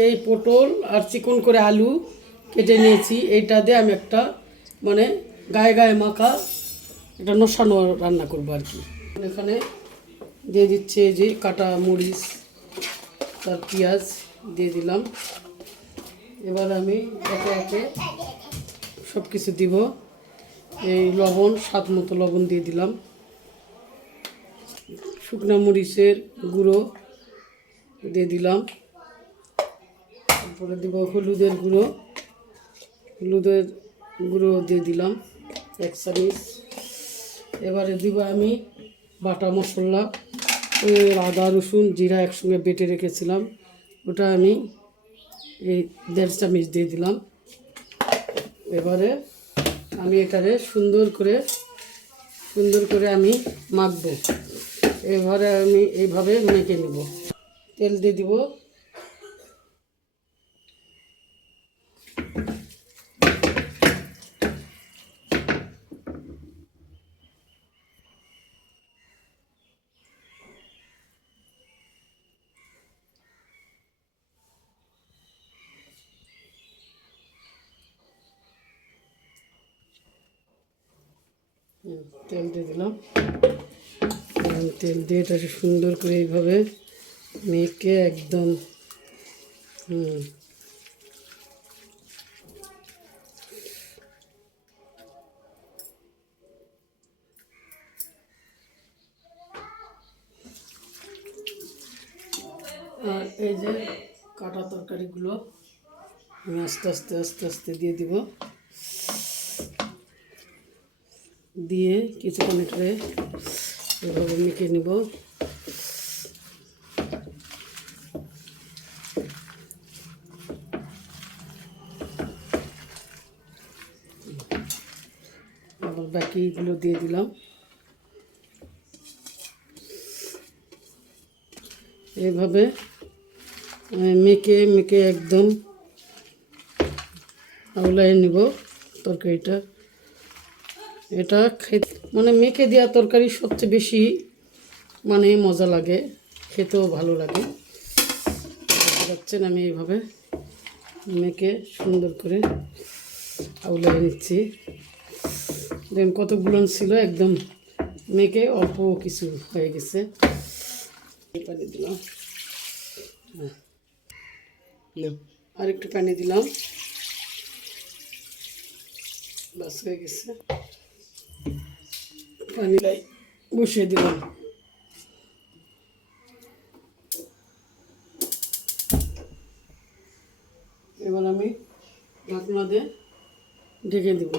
এই পটল আর চিকন করে আলু কেটে নিয়েছি। এইটা দিয়ে আমি একটা মানে গায়ে গায়ে মাখা একটা নসানো রান্না করব আর কি। এখানে দিয়ে দিচ্ছে যে কাটা মরিচ, তার পেঁয়াজ দিয়ে দিলাম। এবার আমি একে একে সব কিছু দিব। এই লবণ, স্বাদ মতো লবণ দিয়ে দিলাম। শুকনা মরিচের গুঁড়ো দিয়ে দিলাম। তারপরে দিব হলুদের গুঁড়ো। হলুদের গুঁড়ো দিয়ে দিলাম, এক চামচ। এবারে দিব আমি বাটা মশলা আদা, রসুন, জিরা একসঙ্গে বেটে রেখেছিলাম। ওটা আমি এই দেড় চামচ দিয়ে দিলাম। এবারে আমি এটারে সুন্দর করে সুন্দর করে আমি মাখবো। এবারে আমি এইভাবে মেখে নেব। তেল দিয়ে দিব তেল দিয়ে দিলাম। এখন তেল দিয়ে এটা সুন্দর করে এইভাবে মেখে একদম, হুম। আর এই যে কাটা তরকারিগুলো আমি আস্তে আস্তে আস্তে আস্তে দিয়ে দিব। দিয়ে কিছুক্ষণ করে এভাবে মেখে নেব। আবার বাকিগুলো দিয়ে দিলাম। এভাবে মেখে মেখে একদম আউলাই নিব তরকারিটা। এটা খেতে মানে মেখে দেওয়া তরকারি সবচেয়ে বেশি মানে মজা লাগে খেতেও ভালো লাগে। পাচ্ছেন আমি এইভাবে মেখে সুন্দর করে আউলাই নিচ্ছি। দেখুন কতগুলো ছিল একদম মেখে অল্প কিছু হয়ে গেছে। পানি দিলাম। হ্যাঁ। আর একটু পানি দিলাম। বাস হয়ে গেছে। পানি লাই বসিয়ে দিলাম। এবার আমি ঢাকনা দিয়ে ঢেকে দেবো।